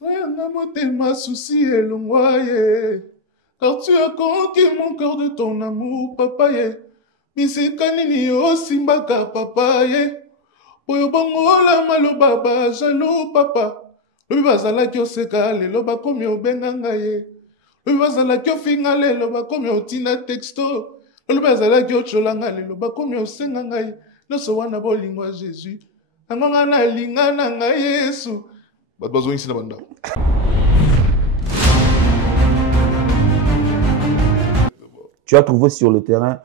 Rien motema souci et l'ongwaye. Car tu as conquis mon cœur de ton amour, papa ye. Misikanini o simbaka papa ye. Oyo bongo la maloba ba jalo papa. Lobi bazalaki oseka lelo bakomi obenganga ye. Lobi bazalaki ofinga lelo bakomi otina texto. Lobi bazalaki ocholanga lelo bakomi osenga ngai. Noso wana bolingo ya Jésus. Angonga na linga na ngai Yesu. Bato bazongisi na banda. Tu as trouvé sur le terrain.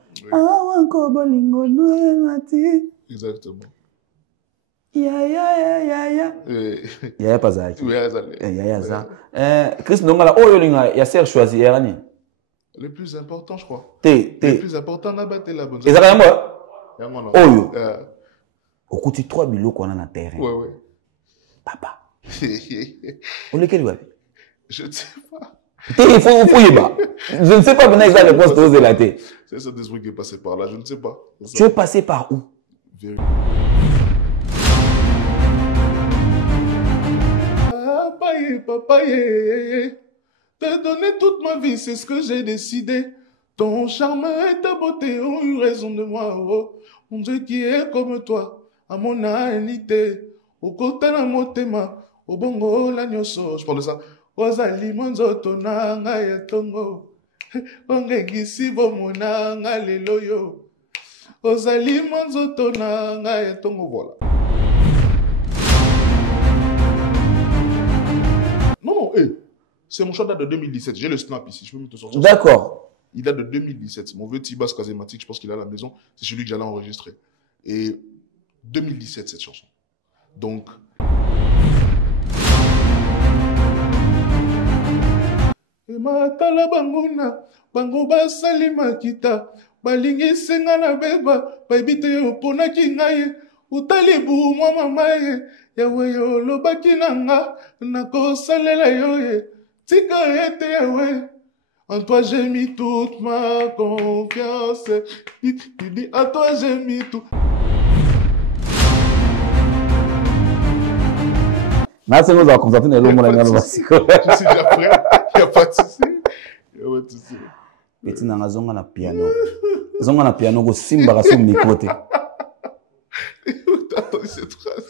Exactement. Yaya Pazaki. Yaya ça. Chris Ndongala, oh yolinga, Yasser choisi Erani. Le plus important, je crois. Le plus important, n'a battu la bonne. Et ça va oh yo. Au côté 3 billots qu'on a dans le terrain. Ouais. Papa. On lequel ouais? Je ne sais pas. Il faut y va. Je ne sais pas maintenant la réponse de la tête. C'est ça des trucs qui est passé par là, je ne sais pas. Tu es passé par où? Papa, t'as donné toute ma vie, c'est ce que j'ai décidé. Ton charme et ta beauté ont eu raison de moi. Oh, mon Dieu qui est comme toi, à mon anité, au côté de mon thème, au bongo la nyoso. Je parle de ça. Ozali monzoto na nga yetongo, ongegisi bomona nga lelo yo. Ozali monzoto na nga yetongo, voilà. Non, c'est mon choix date de 2017. J'ai le snap ici, je peux me te sortir. D'accord. Il date de 2017. Mon vieux Tibas Kazematique, je pense qu'il est à la maison. C'est celui que j'allais enregistrer. Et 2017, cette chanson. Donc... Matala banguna, bango basali makita, balingi senga na beba, baibite yo pona kingaye, utali bu mwa mamaye, yawe yo lobaki nanga, nako salela yo ye, tika ete yawe. En toi j'ai mis toute ma confiance, tu dis à toi j'ai mis tout. Merci nous avons constaté le mot la Je suis déjà prêt, il n'y a pas de souci. Petit nanga zonga na piano. Zonga na piano go simba ka sumi côté. Attends cette phrase.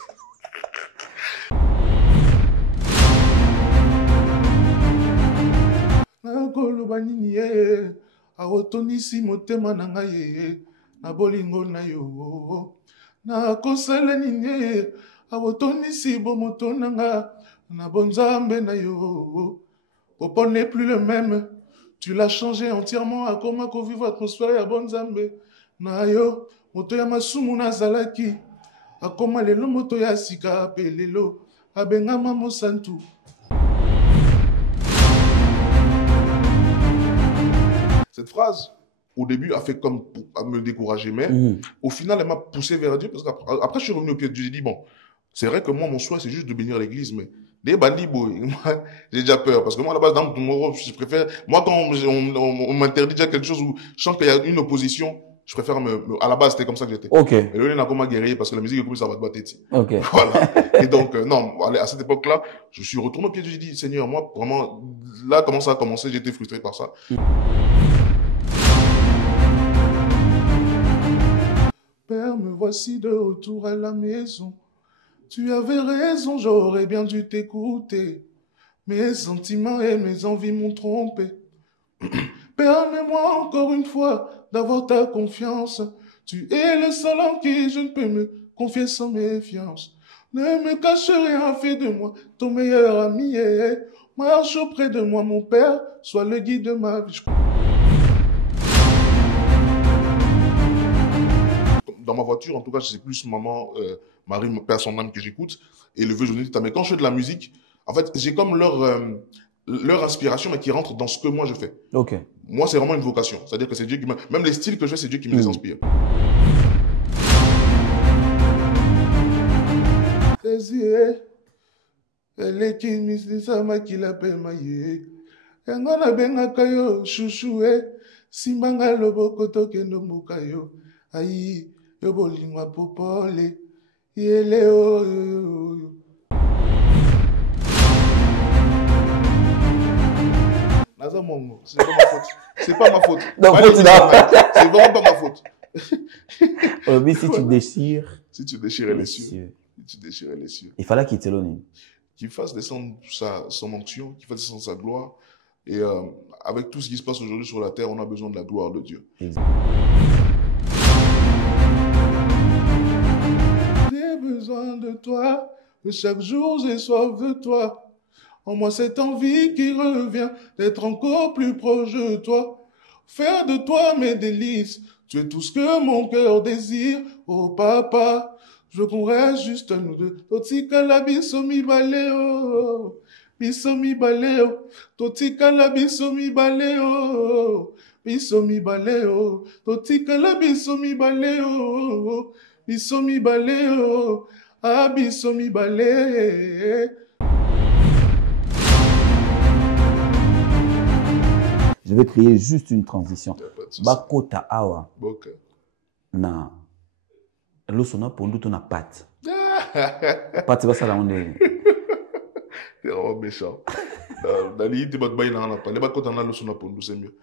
Na kolo banini ye, awotonisi motema na ngai ye, na bolingo na yo. Na kosala nini awotonisi bomoto na nga, na bonzambe na yo. Popo n'est plus le même. Tu l'as changé entièrement à comment qu'on vive l'atmosphère à bonzambe. Na yo, moto ya masumu na zalaki. A comment lelo moto ya sika pelelo. Abenga mamo santu. Cette phrase, au début, a fait comme pour me décourager, mais au final, elle m'a poussé vers Dieu. Parce qu'après, je suis revenu au pied de Dieu. J'ai dit, bon, c'est vrai que moi, mon souhait, c'est juste de bénir l'église, mais des bandits, j'ai déjà peur. Parce que moi, à la base, dans mon rôle, je préfère... Moi, quand on m'interdit déjà quelque chose où je sens qu'il y a une opposition, je préfère à la base, c'était comme ça que j'étais. Ok. Et là, on a comment guérir parce que la musique est comme ça va te battre. Ok. Voilà. Et donc, non, à cette époque-là, je suis retourné au pied de Dieu. J'ai dit, Seigneur, moi, vraiment, là, comment ça a commencé, j'étais frustré par ça. Père, me voici de retour à la maison. Tu avais raison, j'aurais bien dû t'écouter. Mes sentiments et mes envies m'ont trompé. Permets-moi encore une fois d'avoir ta confiance. Tu es le seul en qui je ne peux me confier sans méfiance. Ne me cache rien, fais de moi ton meilleur ami. Marche auprès de moi, mon Père, sois le guide de ma vie. Dans ma voiture, en tout cas, c'est plus maman, Marie, mon père, son âme que j'écoute. Et le vieux journaliste, mais quand je fais de la musique, en fait, j'ai comme leur inspiration, mais qui rentre dans ce que moi je fais. Ok. Moi, c'est vraiment une vocation. C'est-à-dire que c'est Dieu qui me... Même les styles que je fais, c'est Dieu qui me les inspire. Elle est qui me sama qui l'appelle maye. Yangana benga kayo chouchoué. Simbanga loboko toke no mukayo. Aïe. Yo bolingwa popole. Yele o. mon. C'est pas ma faute. C'est pas ma faute. Donc, c'est vraiment pas ma faute. Mais si tu déchires. Si tu déchirais les cieux. Si tu déchirais les cieux. Il fallait qu'il te l'onne. Qu'il fasse descendre son onction, qu'il fasse descendre sa gloire. Et avec tout ce qui se passe aujourd'hui sur la terre, on a besoin de la gloire de Dieu. Exact. J'ai besoin de toi, que chaque jour j'ai soif de toi. En moi cette envie qui revient d'être encore plus proche de toi. Faire de toi mes délices, tu es tout ce que mon cœur désire. Oh papa, je veux qu'on reste juste nous deux. Totika la biso mi baleo, biso mi baleo. Totika la biso mi baleo, biso mi baleo. Totika la biso mi baleo, biso mi baleo. Ah biso mi baleo. Je vais créer juste une transition. Bakota awa. Boka. Na. L'osona pondu ton a pâte. Pâte va ça la onde. C'est vraiment méchant. Dans l'idée de battre bain na pas. Les bakota na l'osona pondu c'est mieux.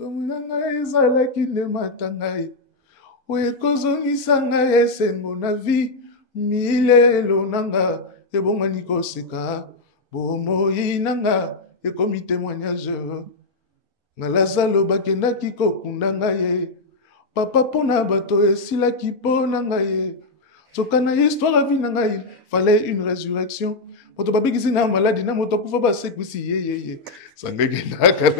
Omunanga ezala kine matangai. Oye kozongisa ngai esengo na vie. Milelo nanga ebongani koseka. Bomoi nanga ekomi témoignage. Ngalazalo bakendaki kokunda ngai. Papa pona bato esilaki pona ngai. Soka na histoire vie na ngai. Fallait une résurrection. Moto babikisi na maladie na moto kufa ba sekwisi ye. Sangeke naka.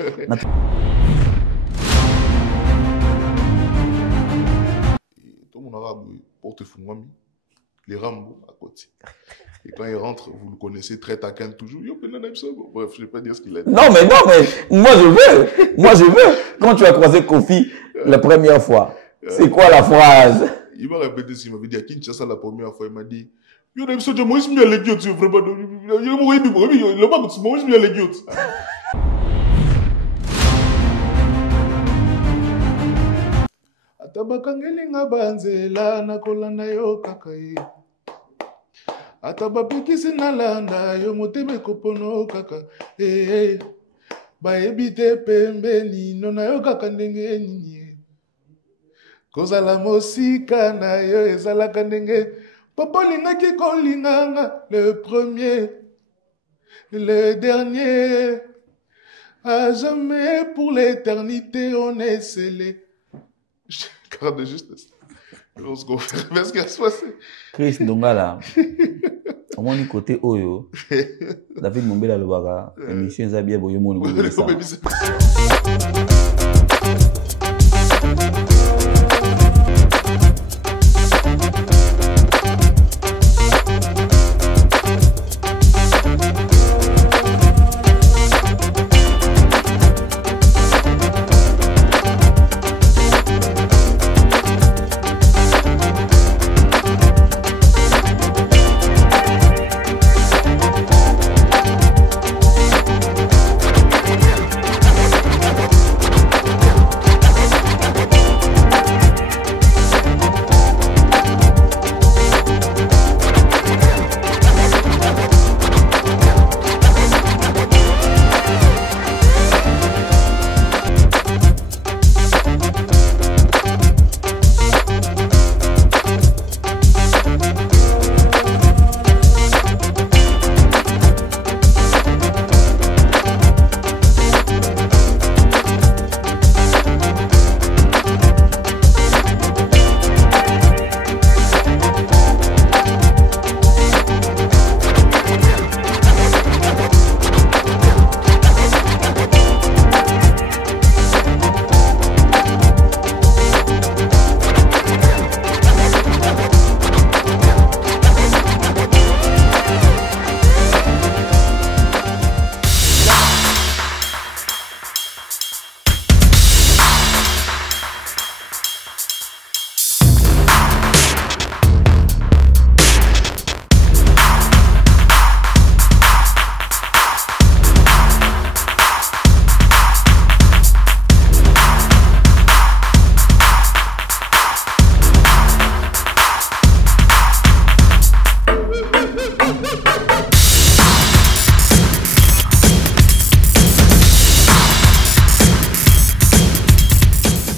Tout mon arabe porte fungwami. Les Rambo à côté. Et quand il rentre, vous le connaissez, très taquin toujours. Bref, je ne vais pas dire ce qu'il a dit. Non, mais moi je veux. Moi je veux. Quand tu as croisé Kofi la première fois, c'est quoi la phrase? Il m'a répété ce qu'il m'avait dit à Kinshasa la première fois. Il m'a dit, yo, même ça, je m'en suis mis à l'idiot, tu veux vraiment. Le bac, tu m'en suis mis à l'idiot. Atabakangelinga banzela na kolanda yo kakaye. Atabapikisi na landa yo motema ekopono kaka. Baebite pembeni nona yo kaka ndenge nini. Kozala mosika na yo ezalaka ndenge. Papa lingaki kolinganga le premier, le dernier. À jamais pour l'éternité on est scellé. Garde de justesse. On se confère. Mais ce qui va se passer. Chris Ndongala. Au moins du côté Oyo. David Mombela Lobaga. Émission Zabia Boyomo.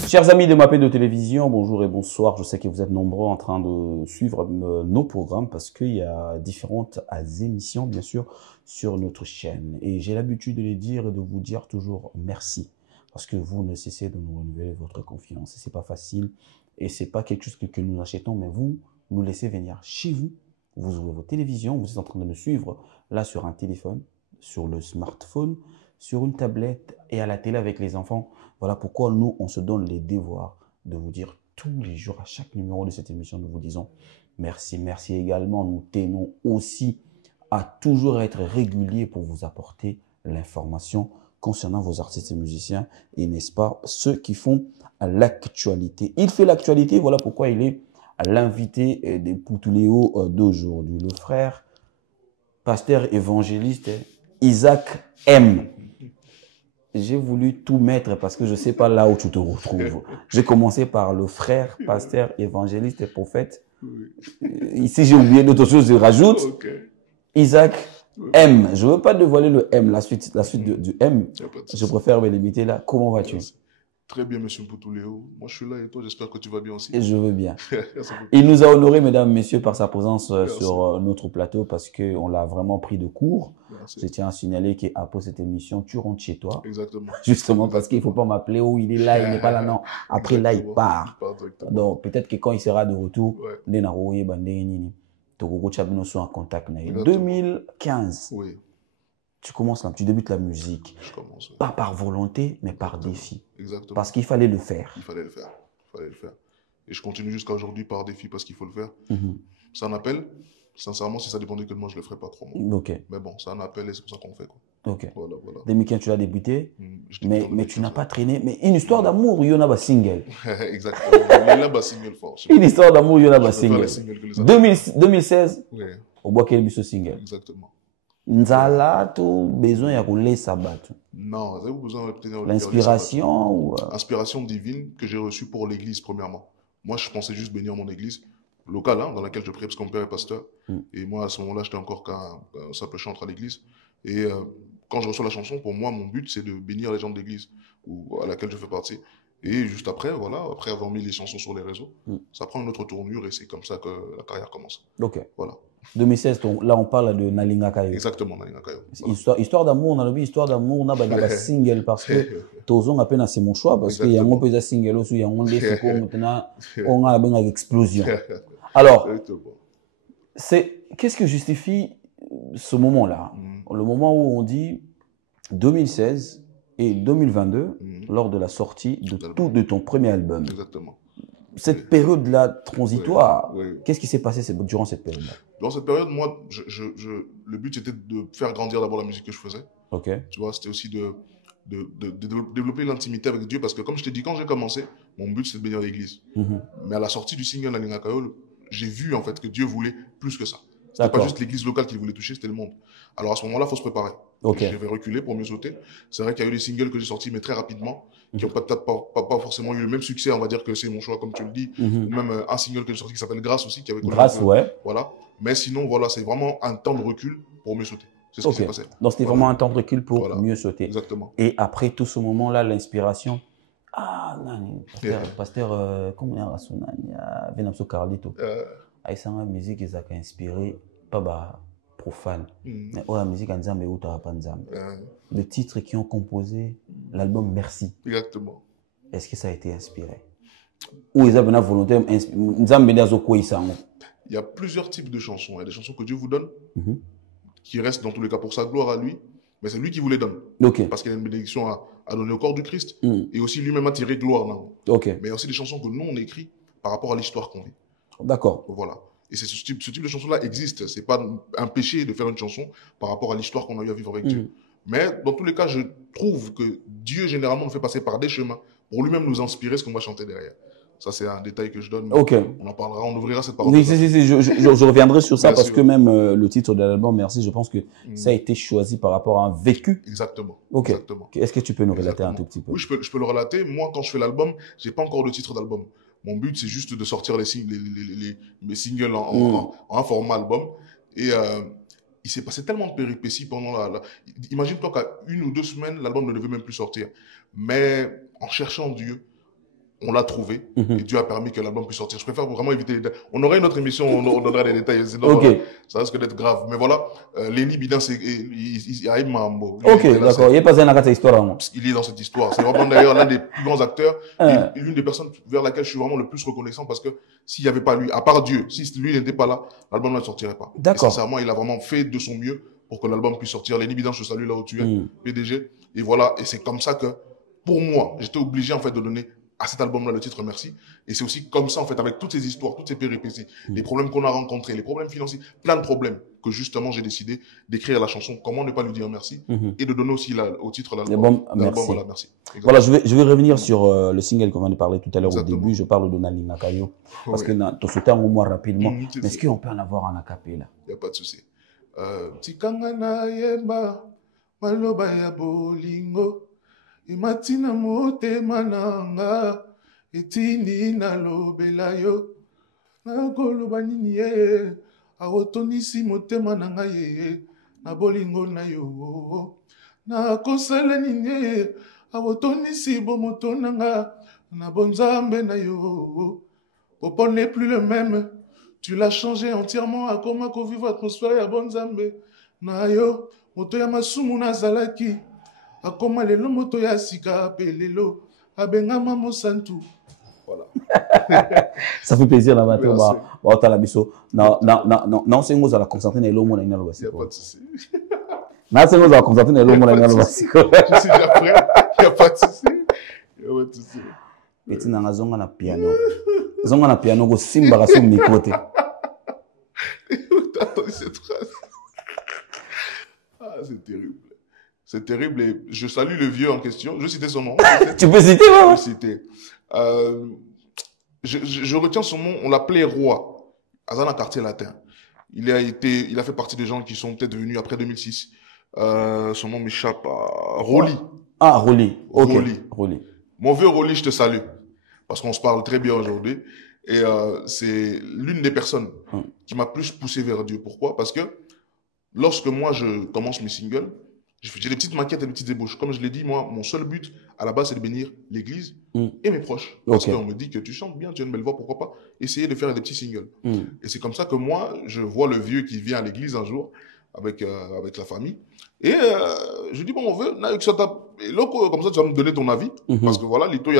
Chers amis de Mapé de télévision, bonjour et bonsoir. Je sais que vous êtes nombreux en train de suivre nos programmes parce qu'il y a différentes émissions, bien sûr, sur notre chaîne. Et j'ai l'habitude de les dire et de vous dire toujours merci parce que vous ne cessez de nous renouveler votre confiance. C'est pas facile et c'est pas quelque chose que nous achetons, mais vous nous laissez venir chez vous. Vous ouvrez vos télévisions, vous êtes en train de nous suivre là sur un téléphone, sur le smartphone, sur une tablette et à la télé avec les enfants. Voilà pourquoi nous, on se donne les devoirs de vous dire tous les jours, à chaque numéro de cette émission, nous vous disons merci. Merci également. Nous tenons aussi à toujours être réguliers pour vous apporter l'information concernant vos artistes et musiciens et, n'est-ce pas, ceux qui font l'actualité. Il fait l'actualité, voilà pourquoi il est l'invité des Poutuléo d'aujourd'hui. Le frère, pasteur évangéliste Isaac M. J'ai voulu tout mettre parce que je ne sais pas là où tu te retrouves. J'ai commencé par le frère, pasteur, évangéliste et prophète. Ici, j'ai oublié d'autres choses, je rajoute. Isaac M. Je ne veux pas dévoiler le M, la suite du M. Je préfère me limiter là. Comment vas-tu? Très bien, monsieur Poutuléo. Moi, je suis là et toi, j'espère que tu vas bien aussi. Et je veux bien. Il nous a honorés, mesdames, messieurs, par sa présence sur notre plateau parce qu'on l'a vraiment pris de court. Merci. Je tiens à signaler qu'après cette émission, tu rentres chez toi. Exactement. Justement parce qu'il ne faut pas m'appeler, oh, il est là, il n'est pas là, non. Après, là, il part. Donc, peut-être que quand il sera de retour, il soit en contact. 2015. Oui. Tu commences là, tu débutes la musique. Je commence. Pas par volonté, mais par défi. Exactement. Parce qu'il fallait le faire. Il fallait le faire. Il fallait le faire. Et je continue jusqu'à aujourd'hui par défi parce qu'il faut le faire. Mm-hmm. C'est un appel. Sincèrement, si ça dépendait que de moi, je ne le ferais pas trop. Ok. Mais bon, c'est un appel et c'est pour ça qu'on fait. Quoi. Ok. Voilà. 2015, tu l'as débuté. Mais tu n'as pas traîné. Mais une histoire d'amour, il y en a un single. Exactement. Il y en a un single fort. Une histoire d'amour, il y en a un single. 2016, oui. Au bois quel biso single. Exactement. Nzala, tout besoin de rouler sabat. Non, vous avez besoin de l'inspiration ou inspiration divine que j'ai reçue pour l'église premièrement. Moi, je pensais juste bénir mon église locale, dans laquelle je prie parce que mon père est pasteur. Et moi, à ce moment-là, j'étais encore qu'un simple chantre à l'église. Et quand je reçois la chanson, pour moi, mon but, c'est de bénir les gens de l'église à laquelle je fais partie. Et juste après, voilà, après avoir mis les chansons sur les réseaux, ça prend une autre tournure et c'est comme ça que la carrière commence. Ok. Voilà. 2016, là on parle de Nalinga Kayo. Exactement, Nalinga Kayo. Voilà. Histoire d'amour, on a vu histoire d'amour, on a un single parce que Tozon a peine c'est mon choix parce qu'il y a un peu de single aussi, il y a un peu maintenant, on a une explosion. Alors, qu'est-ce que justifie ce moment-là? Le moment où on dit 2016 et 2022, lors de la sortie de ton premier album. Exactement. Cette période-là transitoire, qu'est-ce qui s'est passé durant cette période-là? Dans cette période, moi, le but c'était de faire grandir d'abord la musique que je faisais. Ok. Tu vois, c'était aussi de développer l'intimité avec Dieu parce que, comme je t'ai dit, quand j'ai commencé, mon but c'était de bénir l'église. Mais à la sortie du single Nalinga Kayo, j'ai vu en fait que Dieu voulait plus que ça. C'était pas juste l'église locale qu'il voulait toucher, c'était le monde. Alors à ce moment-là, il faut se préparer. Je vais reculer pour mieux sauter. C'est vrai qu'il y a eu des singles que j'ai sortis, mais très rapidement, qui n'ont peut-être pas forcément eu le même succès, on va dire que c'est mon choix, comme tu le dis. Ou même un single que j'ai sorti qui s'appelle Grâce aussi, qui avait connu. Grâce, ouais. Voilà. Mais sinon, voilà, c'est vraiment un temps de recul pour mieux sauter. C'est ce qui s'est passé. Donc c'était vraiment un temps de recul pour mieux sauter. Exactement. Et après tout ce moment-là, l'inspiration. Ah, non, pasteur, comment il y a un Venamso Carlito. Aïssa, musique, ils ont inspiré, pas profane. Mais la musique, le titre qui ont composé l'album Merci. Exactement. Est-ce que ça a été inspiré? Ou ils avaient une volonté Il y a plusieurs types de chansons. Il y a des chansons que Dieu vous donne, qui restent dans tous les cas pour sa gloire à lui, mais c'est lui qui vous les donne. Parce qu'il y a une bénédiction à donner au corps du Christ, et aussi lui-même à tirer gloire. Mais il y a aussi des chansons que nous, on écrit par rapport à l'histoire qu'on vit. D'accord. Voilà. Et ce type de chanson-là existe. Ce n'est pas un péché de faire une chanson par rapport à l'histoire qu'on a eu à vivre avec Dieu. Mais dans tous les cas, je trouve que Dieu, généralement, nous fait passer par des chemins pour lui-même nous inspirer ce qu'on va chanter derrière. Ça, c'est un détail que je donne. On en parlera, on ouvrira cette parole. Oui, je reviendrai sur ça parce que même le titre de l'album, Merci, je pense que ça a été choisi par rapport à un vécu. Exactement. Exactement. Est-ce que tu peux nous relater un tout petit peu? Oui, je peux le relater. Moi, quand je fais l'album, je n'ai pas encore de titre d'album. Mon but, c'est juste de sortir mes singles en un format album. Et il s'est passé tellement de péripéties pendant Imagine-toi qu'à 1 ou 2 semaines, l'album ne devait même plus sortir. Mais en cherchant Dieu, on l'a trouvé et Dieu a permis que l'album puisse sortir. Je préfère vraiment éviter les détails. On aurait une autre émission, on donnera des détails. Sinon, Ok. voilà, ça risque d'être grave. Mais voilà, Lenny Bidan, il y a un mambo. Ok, d'accord. Il n'y a pas un cette histoire. Moi. Il est dans cette histoire. C'est vraiment d'ailleurs l'un des plus grands acteurs et l'une des personnes vers laquelle je suis vraiment le plus reconnaissant parce que s'il n'y avait pas lui, à part Dieu, si lui n'était pas là, l'album ne sortirait pas. D'accord. Sincèrement, il a vraiment fait de son mieux pour que l'album puisse sortir. Lenny Bidan, je te salue là où tu es, PDG. Et voilà, et c'est comme ça que, pour moi, j'étais obligé en fait de donner à cet album-là le titre Merci. Et c'est aussi comme ça en fait, avec toutes ces histoires, toutes ces péripéties, les problèmes qu'on a rencontrés, les problèmes financiers, plein de problèmes, que justement j'ai décidé d'écrire la chanson Comment ne pas lui dire merci et de donner aussi au titre l'album. Merci. Voilà, merci. Voilà, je vais revenir sur le single qu'on vient de parler tout à l'heure au début. Je parle de Nalinga Kayo parce que tu sauté un moment rapidement. Mais est-ce qu'on peut en avoir en acapella? Il n'y a pas de souci. Tikanga na yemba maloba ya bolingo ematina motema nanga etindi nalobela yo nakoloba nini ye akotonisi motema nanga ye na bolingo na yo nakosala nini ye akotonisi bomoto nanga na bonzambe na yo Popo n'est plus le même. Tu l'as changé entièrement à comment qu'on vive atmosphère ya bonzambe. Na yo, moto ya masumu na zalaki. A comment lelo moto ya sika pelelo. Abengama mosantu. Voilà. Ça fait plaisir là maintenant. Bah, t'as la biso. Non, c'est nous à la concentrer dans l'homme na inalo basi. Il y a pas de souci. Non, c'est nous à la concentrer dans l'homme na inalo basi. Je suis déjà prêt. Il y a pas de souci. Il y a pas de souci. Petit nanga zonga na piano. Zonga na piano go simba ka sur micro te. T'as entendu cette phrase? Ah, c'est terrible. C'est terrible et je salue le vieux en question. Je citais son nom. Tu peux citer, Je ouais. peux citer. Je retiens son nom. On l'appelait Roi. Azana quartier latin. Il a fait partie des gens qui sont peut-être venus après 2006. Son nom m'échappe. Rolly. Ah, Rolly. Ok. Rolly. Mon vieux Rolly, je te salue. Parce qu'on se parle très bien aujourd'hui. Et c'est l'une des personnes qui m'a plus poussé vers Dieu. Pourquoi? Parce que lorsque moi, je commence mes singles, j'ai des petites maquettes et des petites ébauches. Comme je l'ai dit, moi, mon seul but, à la base, c'est de bénir l'église et mes proches. Parce qu'on me dit que tu chantes bien, tu as une belle voix, pourquoi pas essayer de faire des petits singles. Et c'est comme ça que moi, je vois le vieux qui vient à l'église un jour avec la famille. Et je dis, bon, on veut, comme ça, tu vas me donner ton avis. Parce que voilà, Lito, il y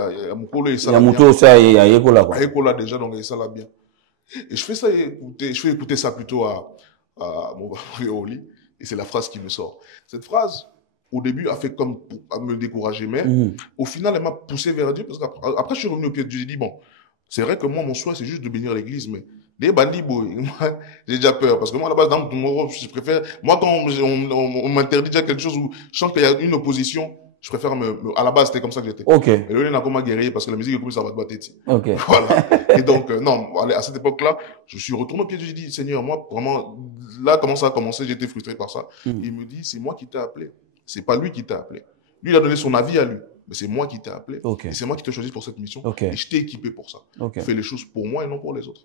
a Mukolo et ça. Il y a Mukolo ça et il y a Yekola, quoi. Yekola déjà, donc ça là bien. Et je fais écouter ça plutôt à mon Oli. Et c'est la phrase qui me sort. Cette phrase, au début, a fait comme pour me décourager, mais au final, elle m'a poussé vers Dieu. Parce qu'après, je suis revenu au pied de Dieu. J'ai dit, bon, c'est vrai que moi, mon souhait, c'est juste de bénir l'église, mais les bandits, j'ai déjà peur. Parce que moi, à la base, dans mon rôle, je préfère, moi, quand on m'interdit déjà quelque chose où je sens qu'il y a une opposition, je préfère à la base, c'était comme ça que j'étais. Ok. Et là, il n'a pas guéri parce que la musique, ça va te battre. Ok. Voilà. Et donc, non, à cette époque-là, je suis retourné au pied de Dieu. J'ai dit, Seigneur, moi, vraiment, là, comment ça a commencé, j'étais frustré par ça. Il me dit, c'est moi qui t'ai appelé. C'est pas lui qui t'a appelé. Lui, il a donné son avis à lui. Mais c'est moi qui t'ai appelé. Okay. Et c'est moi qui t'ai choisi pour cette mission. Okay. Et je t'ai équipé pour ça. Okay. Fais les choses pour moi et non pour les autres.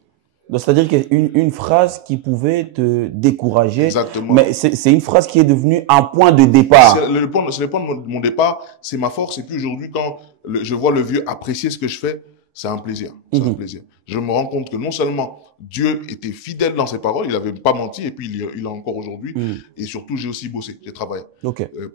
Donc, c'est-à-dire qu'une phrase qui pouvait te décourager. Exactement. Mais c'est une phrase qui est devenue un point de départ. C'est le point de mon départ. C'est ma force. Et puis aujourd'hui, quand je vois le vieux apprécier ce que je fais, c'est un plaisir. C'est un plaisir. Je me rends compte que non seulement Dieu était fidèle dans ses paroles, il n'avait pas menti, et puis il a encore aujourd'hui. Et surtout, j'ai aussi bossé, j'ai travaillé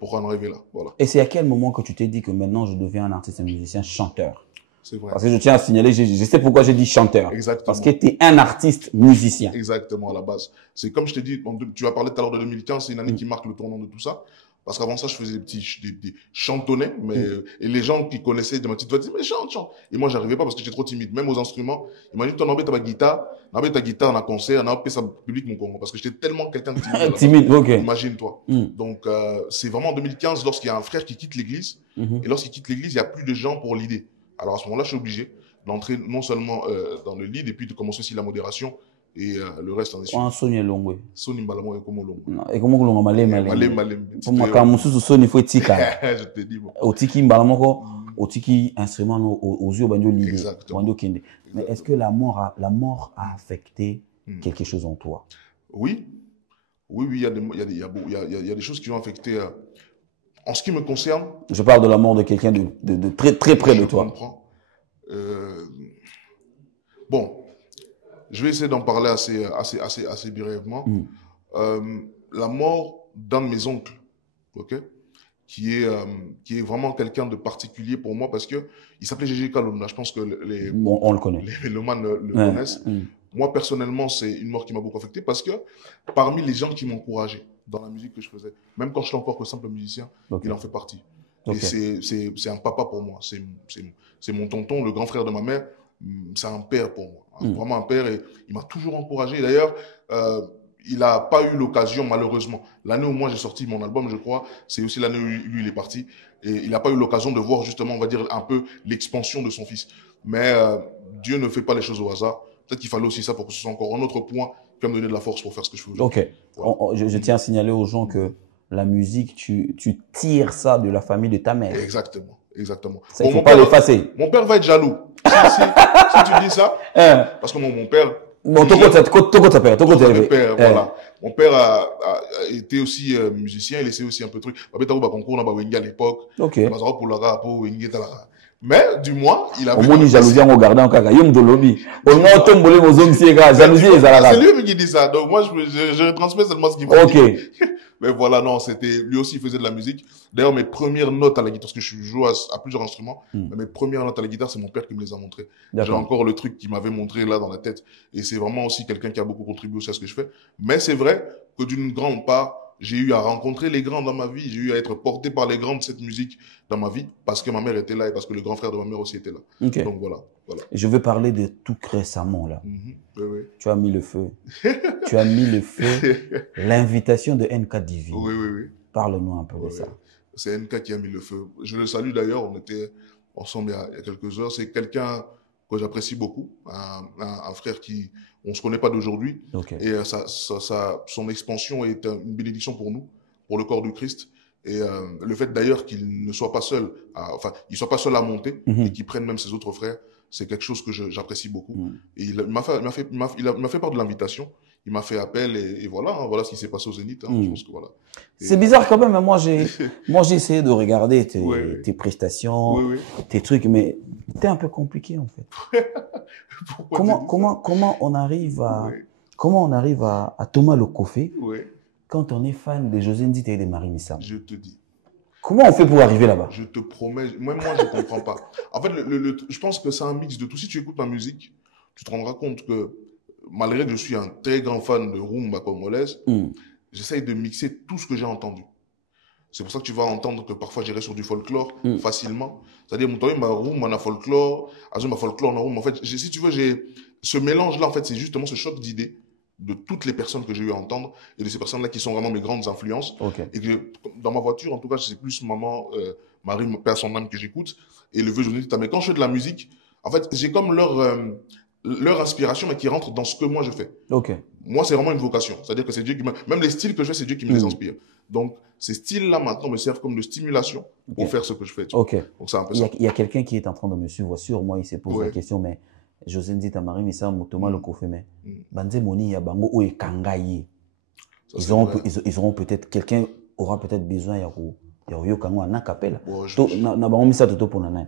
pour en arriver là. Voilà. Et c'est à quel moment que tu t'es dit que maintenant je deviens un artiste, un musicien, chanteur? C'est vrai. Parce que je tiens à signaler, je sais pourquoi j'ai dit chanteur. Exactement. Parce que tu es un artiste musicien. Exactement, à la base. C'est comme je t'ai dit, tu as parlé tout à l'heure de 2015, c'est une année qui marque le tournant de tout ça. Parce qu'avant ça, je faisais des chantonnets, mais et les gens qui connaissaient de ma petite voix disaient, mais chante. Et moi, j'arrivais pas parce que j'étais trop timide, même aux instruments. Imagine, toi, on a ta guitare, on a ta guitare en concert, on a fait ça public, mon Congo, parce que j'étais tellement quelqu'un de timide. Timide, ok. Imagine-toi. Donc, c'est vraiment en 2015, lorsqu'il y a un frère qui quitte l'église, et lorsqu'il quitte l'église, il y a plus de gens pour l'idée. Alors, à ce moment-là, je suis obligé d'entrer non seulement dans le lead, et puis de commencer aussi la modération, et le reste en est suivi. Soni Longwe. Soni Mbalamo et Komo Longo. Et comment Longo Malem. Pour moi, quand Moussou Soni faut tika. Je te dis, bon. Otiki Mbalamo, Otiki instrument aux yeux banjo libre. Exactement. Banjo kende. Mais est-ce que la mort a affecté quelque chose en toi? Oui. Oui, il y a des choses qui ont affecté. En ce qui me concerne. Je parle de la mort de quelqu'un de très, très près de toi. Je comprends. Euh, bon, je vais essayer d'en parler assez brièvement. La mort d'un de mes oncles, ok, qui est vraiment quelqu'un de particulier pour moi parce que il s'appelait Gégé Kalonda. Je pense que Bon, on le connaît. les mélomanes le connaissent. Moi, personnellement, c'est une mort qui m'a beaucoup affecté parce que parmi les gens qui m'encourageaient dans la musique que je faisais, même quand je suis encore que simple musicien, il en fait partie. Et c'est un papa pour moi. C'est mon tonton, le grand frère de ma mère. C'est un père pour moi. Vraiment un père. Et il m'a toujours encouragé. D'ailleurs, il n'a pas eu l'occasion, malheureusement. L'année où moi j'ai sorti mon album, je crois, c'est aussi l'année où lui il est parti. Et il n'a pas eu l'occasion de voir justement, on va dire, un peu l'expansion de son fils. Mais Dieu ne fait pas les choses au hasard. Peut-être qu'il fallait aussi ça pour que ce soit encore un autre point qui va me donner de la force pour faire ce que je fais aujourd'hui. Ok. Voilà. Je tiens à signaler aux gens que la musique, tu tires ça de la famille de ta mère. Exactement. Exactement. Ça, il ne faut pas l'effacer. Mon père va être jaloux. Si tu dis ça, parce que mon père... Bon, ton père, voilà. Mon père a été aussi musicien, il essaie aussi un peu de trucs. Concours à l'époque. Ok. Mais, du moins, il a... Au moins, jalousie en regardant en caca. Yom de lobby. Au moins, tombe les hommes, jalousie et zalala. C'est lui qui dit ça. Donc, moi, je transmets seulement ce qu'il faut. Ok. Mais voilà, non, c'était, lui aussi, il faisait de la musique. D'ailleurs, mes premières notes à la guitare, parce que je joue à plusieurs instruments, mais mes premières notes à la guitare, c'est mon père qui me les a montrées. J'ai encore le truc qu'il m'avait montré là dans la tête. Et c'est vraiment aussi quelqu'un qui a beaucoup contribué aussi à ce que je fais. Mais c'est vrai que d'une grande part, j'ai eu à rencontrer les grands dans ma vie. J'ai eu à être porté par les grands de cette musique dans ma vie parce que ma mère était là et parce que le grand frère de ma mère aussi était là. Okay. Donc voilà. Je veux parler de tout récemment là. Oui. Tu as mis le feu. Tu as mis le feu. L'invitation de NK Divi. Oui. Parle-nous un peu de ça. C'est NK qui a mis le feu. Je le salue d'ailleurs. On était ensemble il y a quelques heures. C'est quelqu'un que j'apprécie beaucoup. Un frère qui... On ne se connaît pas d'aujourd'hui. Et son expansion est une bénédiction pour nous, pour le corps du Christ. Et le fait d'ailleurs qu'il ne soit pas seul, il soit pas seul à monter et qu'il prenne même ses autres frères, c'est quelque chose que j'apprécie beaucoup. Et il m'a fait part de l'invitation. Il m'a fait appel et voilà ce qui s'est passé au Zénith. Je pense que voilà. C'est bizarre quand même. Moi, j'ai essayé de regarder tes prestations, tes trucs, mais t'es un peu compliqué en fait. Comment on arrive à Thomas Lokofé quand on est fan de José Ndita et de Marie Missam? Je te dis. Comment on fait pour arriver là-bas? Je te promets, moi je ne comprends pas. En fait, je pense que c'est un mix de tout. Si tu écoutes ma musique, tu te rendras compte que malgré que je suis un très grand fan de rumba congolaise, j'essaye de mixer tout ce que j'ai entendu. C'est pour ça que tu vas entendre que parfois j'irai sur du folklore facilement. C'est-à-dire, ma rumba, ma folklore, ma folklore, ma rumba. En fait, si tu veux, j'ai ce mélange-là, en fait, c'est justement ce choc d'idées de toutes les personnes que j'ai eu à entendre et de ces personnes-là qui sont vraiment mes grandes influences. Et que dans ma voiture, en tout cas, c'est plus maman, Marie, mon père, son âme que j'écoute et le vieux Johnny. Mais quand je fais de la musique, en fait, j'ai comme leur inspiration, mais qui rentre dans ce que moi je fais. Moi, c'est vraiment une vocation. C'est-à-dire que c'est Dieu qui même les styles que je fais, c'est Dieu qui me les inspire. Donc, ces styles-là, maintenant, me servent comme de stimulation pour faire ce que je fais. Donc, c'est un peu ça. Il y a quelqu'un qui est en train de me suivre sur moi, il s'est posé la question, mais José Ndita Marie Missam Thomas Lokofé, mais Banze Moni ya bango o ekangaye. Ils auront peut-être, quelqu'un aura peut-être besoin ya yo kango na capella. Na bango misa toto pour nana.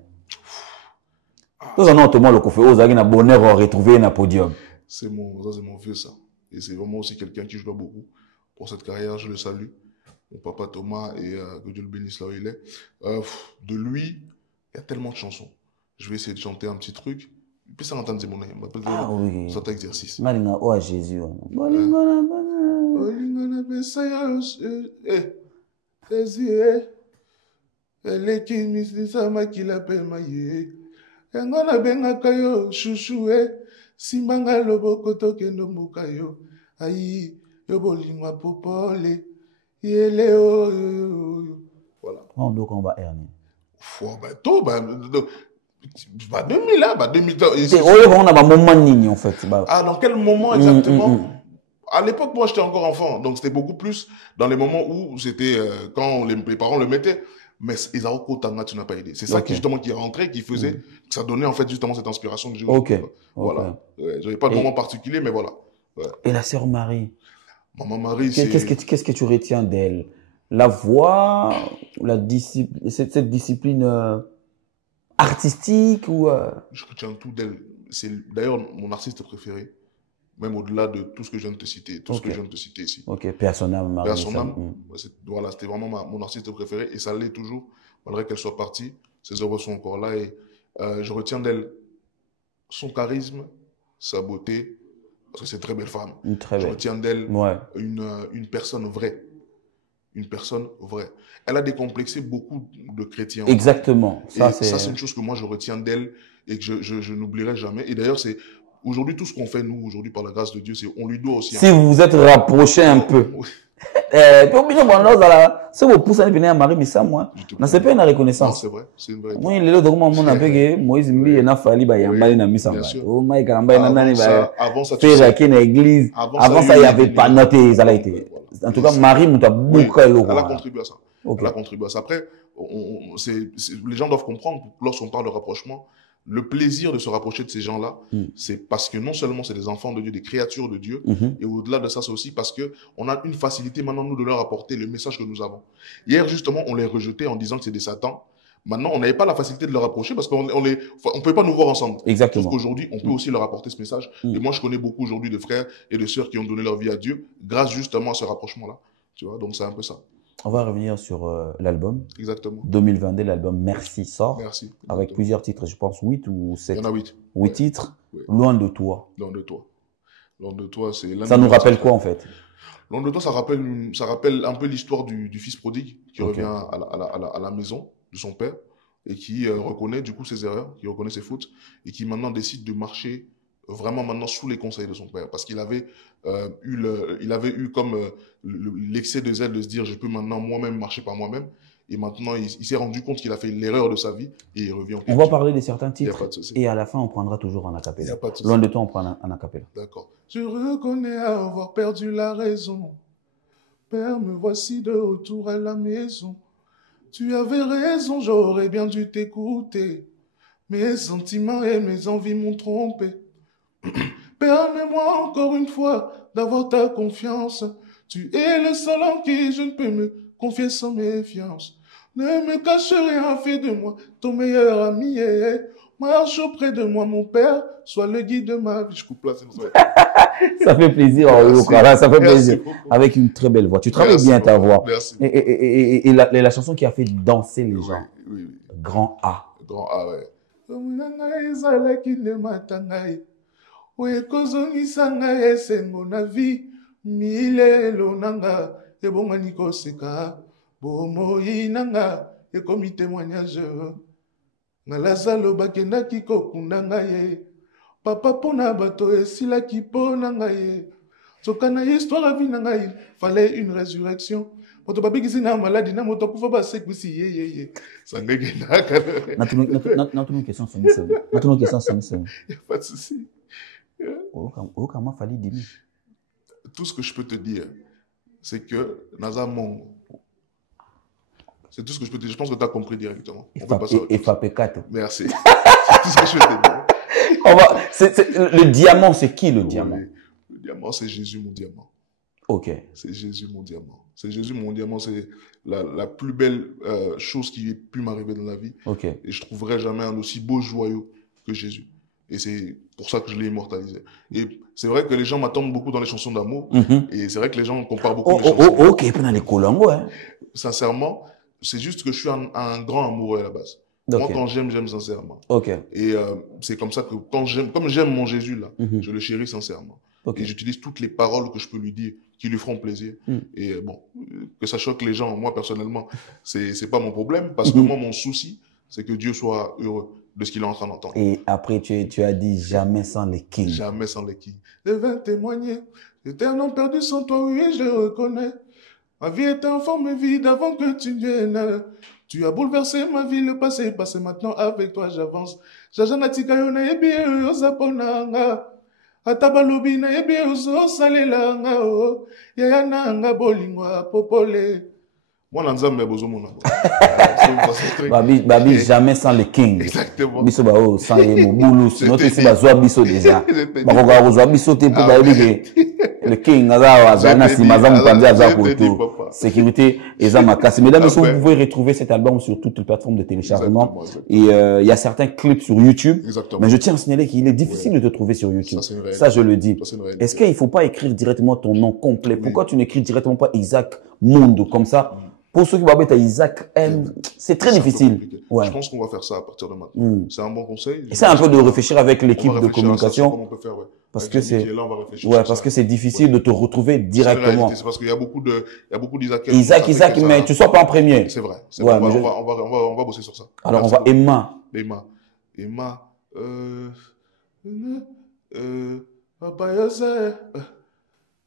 Tous en Thomas Lokofé, aux agina bonheur à retrouver na podium. C'est mon vieux ça. Et c'est vraiment aussi quelqu'un qui je dois beaucoup pour cette carrière, je le salue. Mon papa Thomas, et que Dieu le bénisse là où il est. De lui, il y a tellement de chansons. Je vais essayer de chanter un petit truc. Puis ça entend mon nom. C'est un exercice. Malina oh Jésus. Simbanga loboko tokendo mboka yo ayi yo bolingwa popole yele voilà. On doit qu'on va erner. Tout 2000 là 2000 on a un moment nini en fait. Dans quel moment exactement? À l'époque moi j'étais encore enfant, donc c'était beaucoup plus dans les moments où c'était quand les parents le mettaient. Mais Isaoko Tanga, tu n'as pas aidé. C'est ça qui justement qui est rentré, qui faisait que ça donnait en fait justement cette inspiration que j'ai eue. Voilà. J'avais pas de moment particulier, mais voilà. Et la sœur Marie? Maman Marie, qu'est-ce que tu retiens d'elle? La voix, cette discipline artistique ou... Je retiens tout d'elle. C'est d'ailleurs mon artiste préféré, même au-delà de tout ce que je viens de te citer, tout ce que je viens de te citer ici. Ok, Persona, Marie. Voilà, c'était vraiment mon artiste préféré et ça l'est toujours, malgré qu'elle soit partie. Ses œuvres sont encore là et je retiens d'elle son charisme, sa beauté, parce que c'est une très belle femme. Je retiens d'elle une personne vraie. Une personne vraie. Elle a décomplexé beaucoup de chrétiens. Exactement. Ça, c'est une chose que moi, je retiens d'elle et que je n'oublierai jamais. Et d'ailleurs, c'est aujourd'hui, tout ce qu'on fait, nous, aujourd'hui, par la grâce de Dieu, c'est on lui doit aussi. Si vous vous êtes rapproché un peu. Si vous poussez à venir à Marie, mais ça, moi, c'est pas une reconnaissance. C'est vrai, c'est une vraie. Moi, il est là, donc, moi, mon appel, Moïse, il y a fallu, il y a mal, il y a mis ça. Oh, my God, avant ça, l'église. Avant ça, il n'y avait pas noté, ça a été. En tout cas, Marie, nous a beaucoup elle a contribué à ça. Elle a contribué à ça. Après, les gens doivent comprendre, lorsqu'on parle de rapprochement, le plaisir de se rapprocher de ces gens-là, c'est parce que non seulement c'est des enfants de Dieu, des créatures de Dieu, et au-delà de ça, c'est aussi parce qu'on a une facilité maintenant, nous, de leur apporter le message que nous avons. Hier, justement, on les rejetait en disant que c'est des satans. Maintenant, on n'avait pas la facilité de leur approcher parce qu'on ne pouvait pas nous voir ensemble. Exactement. Sauf qu'aujourd'hui, on peut aussi leur apporter ce message. Et moi, je connais beaucoup aujourd'hui de frères et de sœurs qui ont donné leur vie à Dieu grâce justement à ce rapprochement-là. Tu vois, donc c'est un peu ça. On va revenir sur l'album. Exactement. 2022, l'album Merci sort. Merci. Avec plusieurs titres, je pense 8 ou 7. Il y en a 8. 8 titres. Oui. Loin de toi. Loin de toi. Loin de toi, c'est l'un. Ça nous rappelle quoi en fait? Loin de toi, ça rappelle un peu l'histoire du fils prodigue qui revient à la maison de son père et qui reconnaît du coup ses erreurs, qui reconnaît ses fautes et qui maintenant décide de marcher vraiment maintenant sous les conseils de son père parce qu'il avait eu comme l'excès de zèle de se dire je peux maintenant moi-même marcher par moi-même et maintenant il s'est rendu compte qu'il a fait l'erreur de sa vie et il revient. On va parler de certains titres et à la fin on prendra toujours en acapella. Loin de toi on prend en acapella. D'accord. Je reconnais avoir perdu la raison. Père, me voici de retour à la maison. Tu avais raison, j'aurais bien dû t'écouter. Mes sentiments et mes envies m'ont trompé. Permets-moi encore une fois d'avoir ta confiance. Tu es le seul en qui je ne peux me confier sans méfiance. Ne me cache rien, fais de moi ton meilleur ami. Marche auprès de moi, mon père, sois le guide de ma vie. Je coupe là, c'est vrai. Ça fait plaisir, ça fait plaisir. Avec une très belle voix. Tu travailles bien ta voix. Merci. Et la chanson qui a fait danser les gens. Oui. Grand A. Grand A, ouais. Papa pona bato esila kipona ngaye. Sokana histoire à vie nangaye. Fallait une résurrection. Moto babi kisi na maladie na moto kufa ba sekusi ye. Sangege naka. Notre question c'est Notre question c'est Pas de souci. Comment fallait dire? Tout ce que je peux te dire, c'est que Nazamon. C'est tout ce que je peux te dire. Je pense que tu as compris directement. Et FAP4. Merci. C'est tout ce que je peux te dire. Le diamant, c'est qui le diamant? Le diamant, c'est Jésus, mon diamant. Ok. C'est Jésus, mon diamant. C'est Jésus, mon diamant. C'est la plus belle chose qui ait pu m'arriver dans la vie. Ok. Et je ne trouverai jamais un aussi beau joyau que Jésus. Et c'est pour ça que je l'ai immortalisé. Et c'est vrai que les gens m'attendent beaucoup dans les chansons d'amour. Et c'est vrai que les gens comparent beaucoup les chansons. Ok, pendant les colons, hein. Sincèrement, c'est juste que je suis un grand amoureux à la base. Moi, quand j'aime sincèrement. Et c'est comme ça que comme j'aime mon Jésus là, je le chéris sincèrement. Et j'utilise toutes les paroles que je peux lui dire qui lui feront plaisir. Et bon, que ça choque les gens, moi personnellement, c'est pas mon problème parce que moi, mon souci, c'est que Dieu soit heureux de ce qu'il est en train d'entendre. Et après, tu as dit jamais sans les kings. Jamais sans les kings. Je vais témoigner. J'étais un homme perdu sans toi, oui, je le reconnais. Ma vie était en forme vide avant que tu viennes. Tu as bouleversé ma vie, le passé est passé, maintenant avec toi j'avance. Jajanatika yo na yebi yo zaponanga. Atabalobi na yebi yo salelanga o. Yaya nanga bolingwa popole. Moi l'anzambe bozo mona. Babi jamais sans les kings. Exactement. Biso ba o sans les mobulu, sinon tu sais bazo biso déjà. Bakoka bazo biso te pour babi que le king aza azana si mazamu panzi aza koto. Sécurité et Zamaka. Mesdames et messieurs, Après. vous pouvez retrouver cet album sur toutes les plateformes de téléchargement. Exactement. Et il y a certains clips sur YouTube. Exactement. Mais je tiens à signaler qu'il est difficile de te trouver sur YouTube. Ça, je le dis. Est-ce qu'il ne faut pas écrire directement ton nom complet? Pourquoi tu n'écris directement pas Isaac Mundo comme ça? Pour ceux qui vont mettre Isaac M, c'est très difficile. Ouais. Je pense qu'on va faire ça à partir de maintenant. C'est un bon conseil. Et c'est un peu de réfléchir avec l'équipe de communication. Comment on peut faire, ouais. Parce que c'est, ouais, parce que c'est difficile de te retrouver directement. C'est parce qu'il y a beaucoup d'Isaac. Isaac, mais tu sois pas en premier. C'est vrai. Ouais, on va bosser sur ça. Alors, on va Emma. Papa Yose.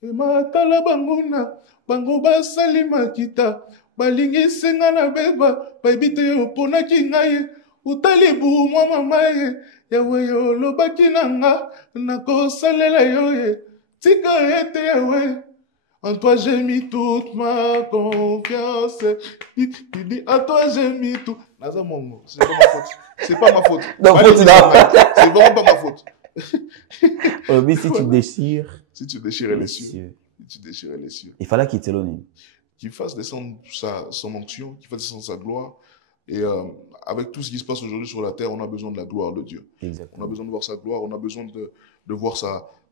Emma tala banguna. Bango basali makita. Balingi senga na beba. Baibite yo ponaki ngai. Utali bu mwa mamaye. Yawe yo lobaki nanga. Nako salela yo ye. Tika ete yawe. En toi j'ai mis toute ma confiance. Tu dis à toi j'ai mis tout. Naza mongo. C'est pas ma faute. C'est pas ma faute. Non, c'est vraiment pas ma faute. Mais si tu déchires. Si tu déchirais les cieux. Si tu déchirais les cieux. Il fallait qu'il te l'onne. Qu'il fasse descendre son onction, qu'il fasse descendre sa gloire. Et avec tout ce qui se passe aujourd'hui sur la terre, on a besoin de la gloire de Dieu. Exactement. On a besoin de voir sa gloire, on a besoin de voir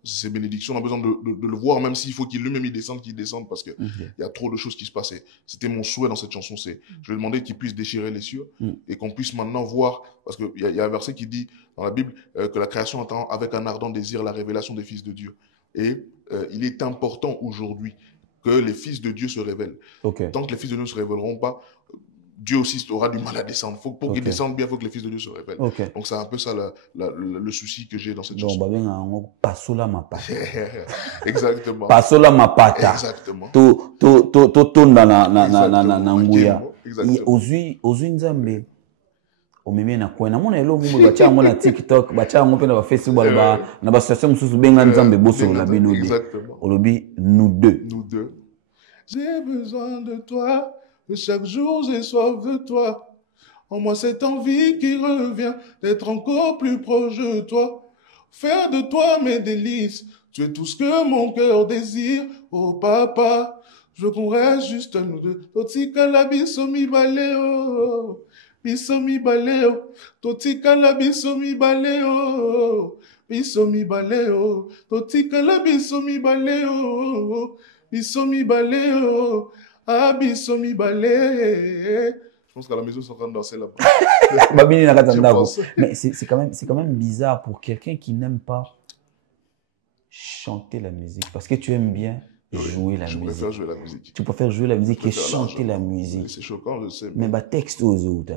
ses bénédictions, on a besoin de le voir, même s'il faut qu'il lui-même il descende parce que y a trop de choses qui se passaient. C'était mon souhait dans cette chanson, je lui ai demandé qu'il puisse déchirer les cieux et qu'on puisse maintenant voir, parce qu'il y a un verset qui dit dans la Bible que la création attend avec un ardent désir la révélation des fils de Dieu. Et il est important aujourd'hui que les fils de Dieu se révèlent. Tant que les fils de Dieu ne se révéleront pas, Dieu aussi aura du mal à descendre. Pour qu'il descende bien, il faut que les fils de Dieu se révèlent. Donc c'est un peu ça le souci que j'ai dans cette chanson. Pasola mapata. Exactement. Pasola mapata. Exactement. To na nguya. Ozwi nzambe. Omeme na kwena mona elo mumu bacha ngo na TikTok, bacha ngo pe na Facebook na ba station mususu benga nzambe boso la bino de. Olobi nous deux. Nous deux. J'ai besoin de toi. Chaque jour, j'ai soif de toi. En moi, cette envie qui revient d'être encore plus proche de toi. Faire de toi mes délices. Tu es tout ce que mon cœur désire. Oh papa, je veux qu'on reste juste nous deux. Totika la biso mi baleo. Biso mi baleo. Totika la biso mi baleo. Biso mi baleo. Totika la biso mi baleo. Biso mi baleo. Abisomi balé. Je pense qu'à la maison, ils sont en train de danser là-bas. Mais c'est quand même bizarre pour quelqu'un qui n'aime pas chanter la musique. Parce que tu aimes bien jouer la musique. Je préfère jouer la musique. Tu préfères jouer la musique et chanter la musique. C'est choquant, je sais. Mais bah, texte aux autres.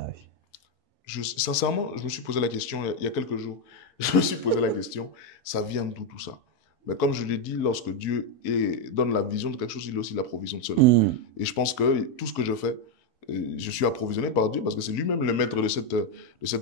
Sincèrement, je me suis posé la question il y a quelques jours. Je me suis posé la question, ça vient d'où tout ça? Mais comme je l'ai dit, lorsque Dieu donne la vision de quelque chose, il a aussi la provision de cela. Et je pense que tout ce que je fais, je suis approvisionné par Dieu parce que c'est lui-même le maître de cette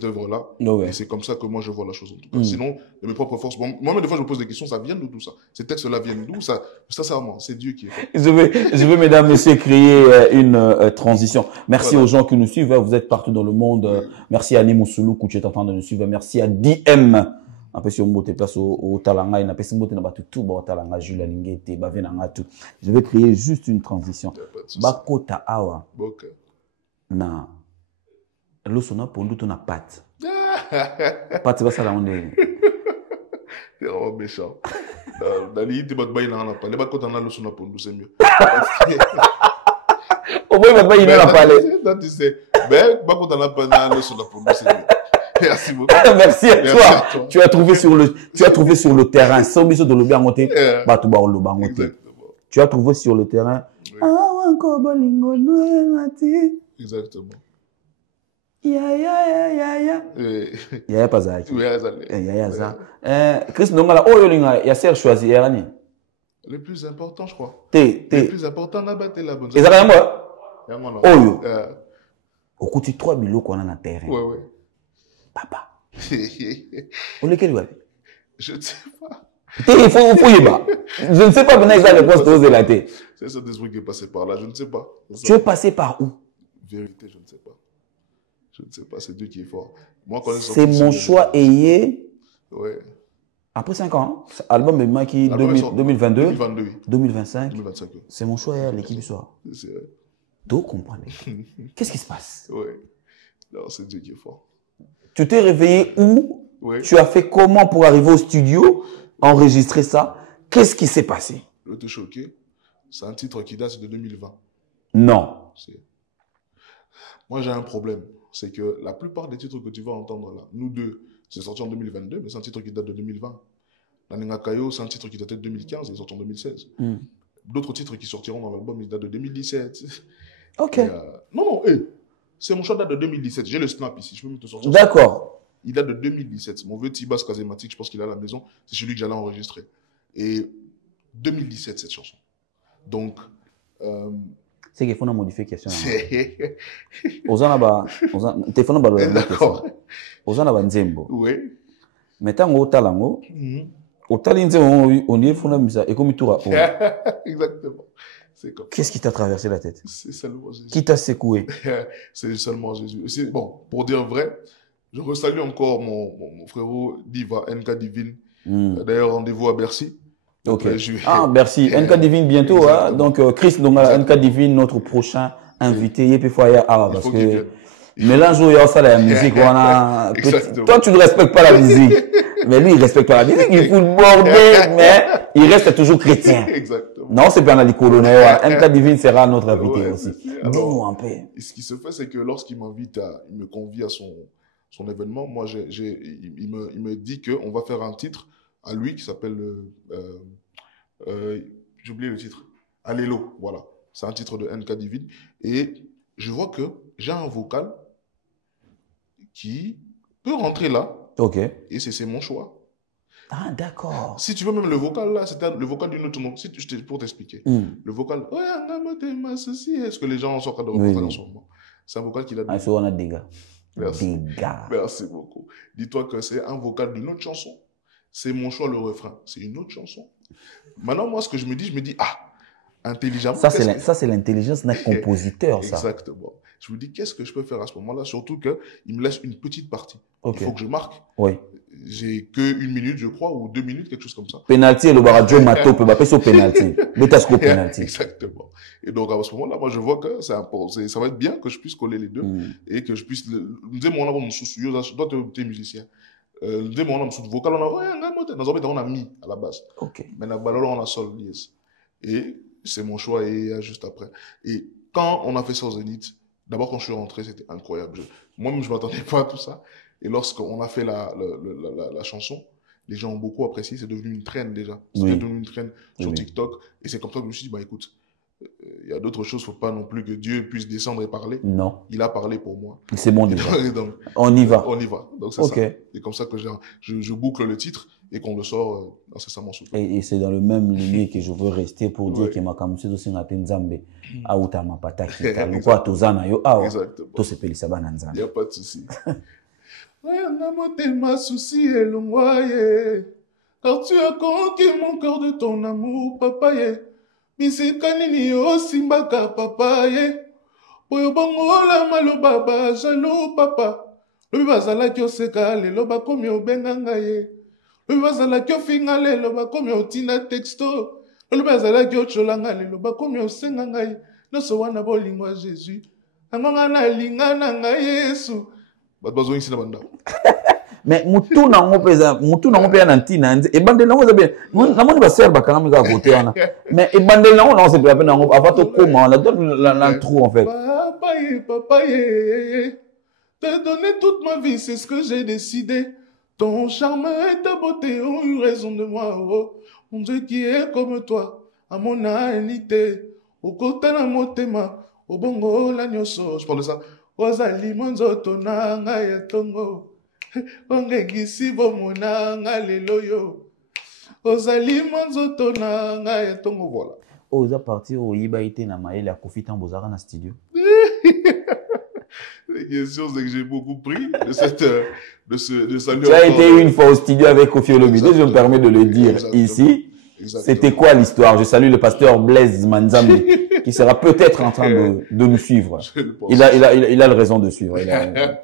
œuvre-là. Et c'est comme ça que moi je vois la chose en tout cas. Sinon, de mes propres forces, moi-même des fois je me pose des questions, ça vient d'où tout ça? Ces textes-là viennent d'où? Sincèrement, c'est Dieu qui est fait. Je veux, mesdames, messieurs, créer une transition. Merci aux gens qui nous suivent. Vous êtes partout dans le monde. Merci à Ali Moussoulou, qui est en train de nous suivre. Merci à DM. Après, si on monte place au Talanga, il n'a pas monté dans tout au Talanga, Jules Lingete, Bavenanga, tout. Je vais créer juste une transition. Bakota Awa. Na. L'osona pour nous, on a pâte. Pâte, c'est pas ça la onde. C'est vraiment méchant. Dans l'île, tu vas te bailler dans la palais. Bakota na l'osona pour nous, c'est mieux. Au moins, il va te bailler dans la palais. Tu sais. Mais Bakota na l'osona pour nous, c'est mieux. Merci beaucoup. Merci à toi. Tu as trouvé sur le terrain. Sans mise de l'obé à monter. Tu as trouvé sur le terrain. Exactement. Yaya pas ça. Yaya ça. Chris Nongala, oh yolinga, ya ser choisi erani. Le plus important, je crois. Le plus important, la bataille la bonne. Et ça va moi. Oh yo. Au côté 3 000 qu'on a dans le terrain. Ouais. Papa. On est quel web? Je ne sais pas. Il faut y bas. Je ne sais pas maintenant exactement les postes de la tête. C'est ça des trucs qui est passé par là, je ne sais pas. Tu es passé par où? Vérité, je ne sais pas. Je ne sais pas, c'est Dieu qui est fort. Moi, quand c'est mon choix ayé. Ouais. Après 5 ans, hein, album est marqué 2022, 2022, 2025. 2025. C'est mon choix, l'équipe du soir. C'est vrai. Donc, comprenez. Qu'est-ce qui se passe? Ouais. Non, c'est Dieu qui est fort. Tu t'es réveillé où? Ouais. Tu as fait comment pour arriver au studio, enregistrer ça? Qu'est-ce qui s'est passé? Je vais te choquer. C'est un titre qui date de 2020. Non. Moi, j'ai un problème. C'est que la plupart des titres que tu vas entendre là, nous deux, c'est sorti en 2022, mais c'est un titre qui date de 2020. Naninga Kayo, c'est un titre qui datait de 2015, il est sorti en 2016. D'autres titres qui sortiront dans l'album, ils datent de 2017. Ok. Et, non, c'est mon choix date de 2017. J'ai le snap ici, je peux me te sortir. D'accord. Il date de 2017. Mon vieux Tibas Kazematik, je pense qu'il est à la maison, c'est celui que j'allais enregistrer. Et 2017, cette chanson. Donc, c'est qu'il faut modifier question. Ozana téléphone ba la question. Ozana ba nzembo. Oui. Mettons au talango. Au talinze on y fona misa et comme tour. Exactement. C'est comme. Qu'est-ce qui t'a traversé la tête? C'est seulement Jésus. Qui t'a secoué? C'est seulement Jésus. Bon, pour dire vrai, je resalue encore mon frérot Diva, NK Divine. D'ailleurs, rendez-vous à Bercy. Ok. Ah, merci. NK Divine bientôt. Hein? Donc, Chris, donc, NK Divine, notre prochain invité. Et puis, parce que mélange où il y a ça, la musique, on a. Toi, tu ne respectes pas la musique. Mais lui, il ne respecte pas la musique. Il fout le bordel, mais il reste toujours chrétien. Exactement. Non, c'est bien la colonel. NK Divine sera notre invité aussi. Dis-nous un peu. Ce qui se fait, c'est que lorsqu'il m'invite il me convie à son événement, moi, il me dit qu'on va faire un titre à lui qui s'appelle, j'ai oublié le titre, Allélo, voilà. C'est un titre de NK Divine. Et je vois que j'ai un vocal qui peut rentrer là. Ok. Et c'est mon choix. Ah, d'accord. Si tu veux même le vocal là, c'était le vocal d'une autre nom. Pour t'expliquer. Le vocal, est-ce que les gens sont en train de reprendre en ce moment? C'est un vocal qu'il a. Ah, c'est on a des gars. Merci. Des gars. Merci beaucoup. Dis-toi que c'est un vocal d'une autre chanson. C'est mon choix, le refrain. C'est une autre chanson. Maintenant, moi, ce que je me dis, intelligemment. Ça, c'est l'intelligence d'un compositeur, ça. Exactement. Je me dis, qu'est-ce que je peux faire à ce moment-là? Surtout qu'il me laisse une petite partie. Okay. Il faut que je marque. Oui. J'ai que 1 minute, je crois, ou 2 minutes, quelque chose comme ça. Penalty et le baradio mato peut pas sur penalty. Betasco penalty. Exactement. Et donc, à ce moment-là, moi, je vois que ça va être bien que je puisse coller les deux et que je puisse, mon souci, toi, tu es musicien. Mon vocal, on a mis à la base. Ok. Mais on a sol, yes. Et c'est mon choix et juste après. Et quand on a fait ça au Zénith, d'abord, quand je suis rentré, c'était incroyable. Moi-même, je ne m'attendais pas à tout ça. Et lorsqu'on a fait la chanson, les gens ont beaucoup apprécié. C'est devenu une traîne déjà. C'est devenu une traîne sur TikTok. Et c'est comme ça que je me suis dit, écoute, il y a d'autres choses. Il ne faut pas non plus que Dieu puisse descendre et parler. Non. Il a parlé pour moi. C'est bon déjà. Donc, on y va. On y va. Donc, c'est ça. C'est comme ça que je boucle le titre et qu'on le sort incessamment sous. Et c'est dans le même lieu que je veux rester pour dire que ma kamusi aussi na Nzambe a utama pataki. Quoi tozana yo awa. To se pelisa bana Nzambe. Il n'y a pas de souci. Souci et car tu as conquis mon cœur de ton amour, papa ye. Misikanini osimbaka papa ye. Oyo bongo la maloba ba jalo papa. Lobi bazalaki oseka lelo bakomi obenganga ye. Lobi bazalaki ofinga lelo bakomi otina texto. Lobi bazalaki ocholanga lelo bakomi osenga ngai. Nyonso wana bolingo ya Jésus. Angonga na linga na ngai Yesu. Bazo ici na banda. Mais mutu na ngope na ntina e bandel na ngoza bien na moni ba sœur ba kana mika côté wana mais e bandel na ngona on se peut appeler na ngope avant to comment la donne la trou en fait papa te donner toute ma vie c'est ce que j'ai décidé ton charme et ta beauté ont eu raison de moi oh mon Dieu qui est comme toi à mon anité au côté na motema au bongo la nyoso je parle de ça ozali monzoto na ngai tongo ongengisi bomonanga lelo yo ozali monzoto na ngai tongo voilà. Oza parti au yiba ite na maele ya Kofi Tambozara na studio. Les questions c'est que j'ai beaucoup pris de salut. Tu as été une fois au studio avec Kofi Olomide, je me permets de le dire ici. C'était quoi l'histoire? Je salue le pasteur Blaise Manzambi qui sera peut-être en train de nous suivre. Il a raison de suivre.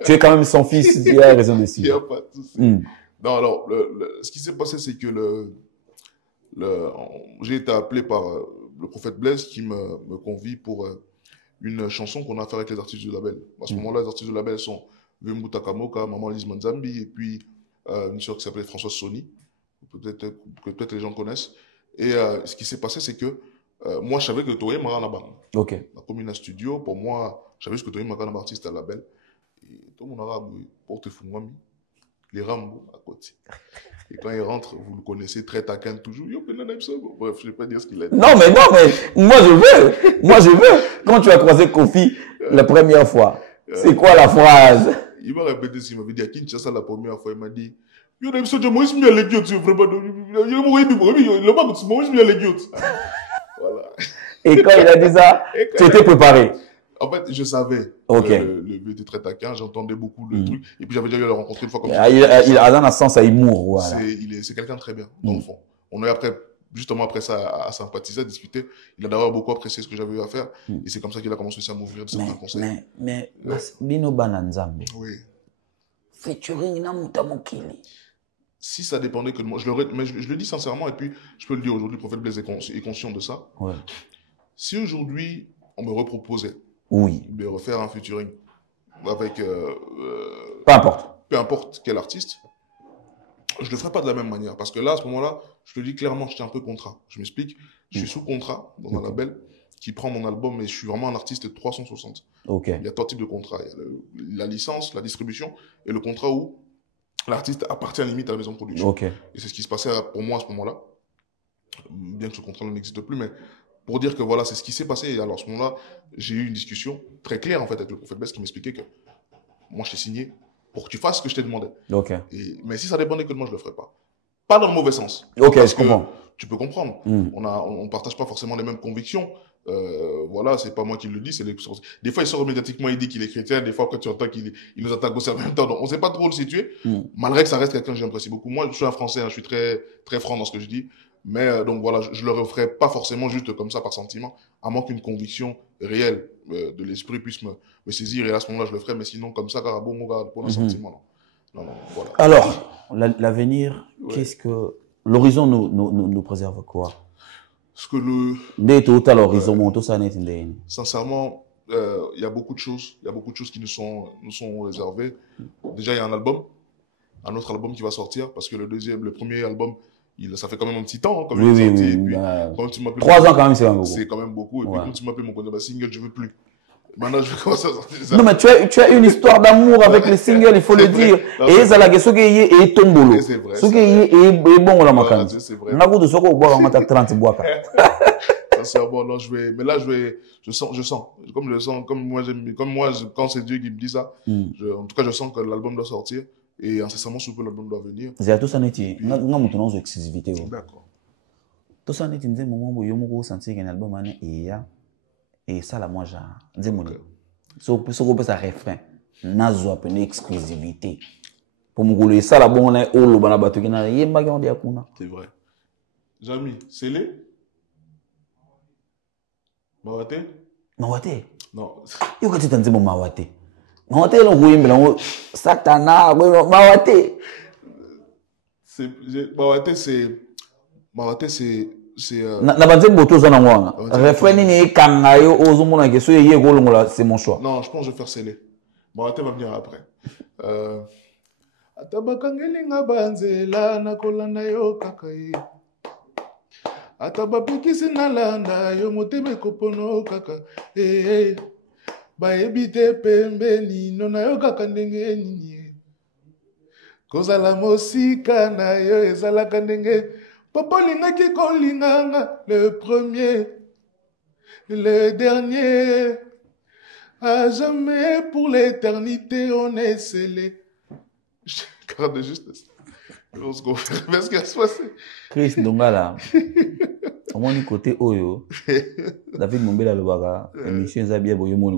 Tu es quand même son fils, il a raison de suivre. Il n'y a pas de souci. Non, alors, ce qui s'est passé, c'est que j'ai été appelé par le prophète Blaise qui me convie pour une chanson qu'on a fait avec les artistes du label. À ce moment-là, les artistes du label sont Vembuta Kamoka, Maman Lise Manzambi, et puis une sœur qui s'appelait Françoise Sony, peut-être les gens connaissent. Et ce qui s'est passé, c'est que moi, je savais que Toye Maranaban. Ok. La commune studio, pour moi, je savais que Toye Maranaban artiste à label. Et tout le monde arabe, porte Fungwami, les Rambo à côté. Et quand il rentre, vous le connaissez, très taquin toujours. Bref, je ne vais pas dire ce qu'il a dit. Non, mais moi je veux. Moi je veux. Quand tu as croisé Kofi la première fois, c'est quoi la phrase? Il m'a répété ce qu'il m'avait dit à Kinshasa la première fois. Il m'a dit yo, je suis Moïse Mia Legiot, tu es vraiment. Voilà. Et quand il a dit ça, tu étais préparé. En fait, je savais. Ok. Le vieux était très taquin, j'entendais beaucoup le truc. Et puis j'avais déjà eu à le rencontrer une fois comme ça. Il a un sens à humour, voilà. C'est quelqu'un de très bien, dans le fond. On a après, justement après ça, à sympathiser, à discuter. Il a d'abord beaucoup apprécié ce que j'avais eu à faire. Et c'est comme ça qu'il a commencé à m'ouvrir de certains conseils. Mais, Bino Bananzambe. Oui. Featuring Namuta Mokili. Si ça dépendait que de moi, mais je le dis sincèrement, et puis je peux le dire aujourd'hui, le prophète Blaise est conscient de ça. Ouais. Si aujourd'hui, on me reproposait de refaire un featuring avec peu importe quel artiste, je ne le ferai pas de la même manière. Parce que là, à ce moment-là, je te dis clairement, j'étais un peu contrat. Je m'explique. Je suis sous contrat dans un label qui prend mon album, et je suis vraiment un artiste de 360. Okay. Il y a trois types de contrats. Il y a la licence, la distribution, et le contrat où l'artiste appartient à la limite à la maison de production. Okay. Et c'est ce qui se passait pour moi à ce moment-là. Bien que ce contrat n'existe plus, mais pour dire que voilà, c'est ce qui s'est passé. Et alors, à ce moment-là, j'ai eu une discussion très claire, en fait, avec le prophète Blaise qui m'expliquait que moi, je t'ai signé pour que tu fasses ce que je t'ai demandé. Okay. Mais si ça dépendait que de moi, je ne le ferais pas. Pas dans le mauvais sens. Ok, parce je comprends. Tu peux comprendre. On ne partage pas forcément les mêmes convictions. Voilà, c'est pas moi qui le dis. Des fois, il sort médiatiquement, il dit qu'il est chrétien. Des fois, quand tu entends qu'il nous attaque aussi en même temps. Donc, on ne sait pas trop le situer. Malgré que ça reste quelqu'un que j'apprécie beaucoup. Moi, je suis un Français, hein, je suis très, très franc dans ce que je dis. Mais donc voilà, je le referai pas forcément juste comme ça par sentiment, à moins qu'une conviction réelle de l'esprit puisse me saisir. Et à ce moment-là, je le ferai. Mais sinon, comme ça, pour un sentiment, non. Voilà. Alors, l'avenir, qu'est-ce que l'horizon nous préserve quoi? Ce que le. Sincèrement, il y a beaucoup de choses. Il y a beaucoup de choses qui nous sont réservées. Déjà, il y a un autre album qui va sortir parce que le premier album, ça fait quand même un petit temps. Hein, comme il est sorti. Et puis, 3 ans quand même, c'est quand même beaucoup. C'est quand même beaucoup. Et puis, quand tu m'appelles mon candidat single, je veux plus. Maintenant, je vais commencer à sortir ça. Non, mais tu as une histoire d'amour avec les singles, il faut le dire. Et ça la question est tombolo. C'est vrai. Ce qui est bon, la macane. C'est vrai. On a beau de ce qu'on boit en 30 bois. Sincèrement, non, mais là, je sens. Comme moi, quand c'est Dieu qui me dit ça, en tout cas, je sens que l'album doit sortir. Et incessamment, sous peu, l'album doit venir. C'est à tout ça, on a maintenant une exclusivité. D'accord. Tout ça, on a un moment où on a senti qu'un album et ça, là, moi, j'ai mon ce qu'on peut ça refrain. Nazo une exclusivité. Pour me ça, là, bon, on a au banabato qui n'a rien à c'est vrai. Jamy, c'est les Mawate? Mawate? Non. Yo, quand tu t'en dis mon Mawate. Mawate, on Satana, Mawate. Mawate, c'est. Nabanze Boto Zanangwana. Refrain ni Kangayo, Ozumona, que soyez Golongola, c'est mon choix. Non, je pense que je vais faire scellé. Mawate va venir après. Atabakangelinga banzela na kolanda yo kakai. Atabapikisi na landa yo moteme kopono kaka. Baebite pembeni nona yo kaka ndenge nini. Kozala mosika na yo ezalaka ndenge. Papa lingaki kolinganga le premier, le dernier. À jamais pour l'éternité on est scellé. Carte de justesse. Qu'est-ce qui va se passer? Chris Dongala. Au moins, du côté Oyo, David Mombela le baga, émission Zabia Boyomo le